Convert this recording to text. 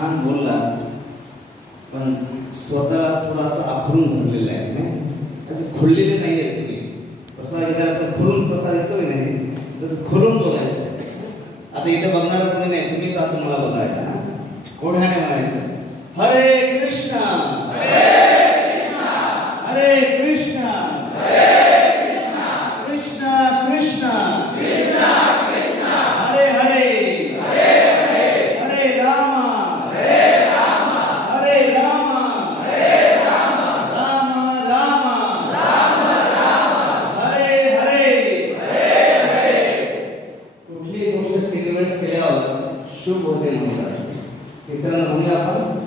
छान बोलला, पण स्वतःला थोडासा आखडून धरलेला आहे नाही, असं खोललेले नाही आहेत तुम्ही. प्रसाद घेताना आपण खोलून प्रसाद घेतोय नाही, तसं खोलून बोलायचं. आता इथे बघणार कोणी नाही, तुम्हीच आता मला बघायला ओढ्याने म्हणायचं, हरे कृष्णा हरे कृष्णा कृष्णा कृष्णा हरे हरे हरे रामा हरे रामा राम राम हरे हरे. कुठलीही गोष्ट 3 वेळेस केल्यावर शुभ होते म्हणतात. तिसऱ्यांदा म्हणूया आपण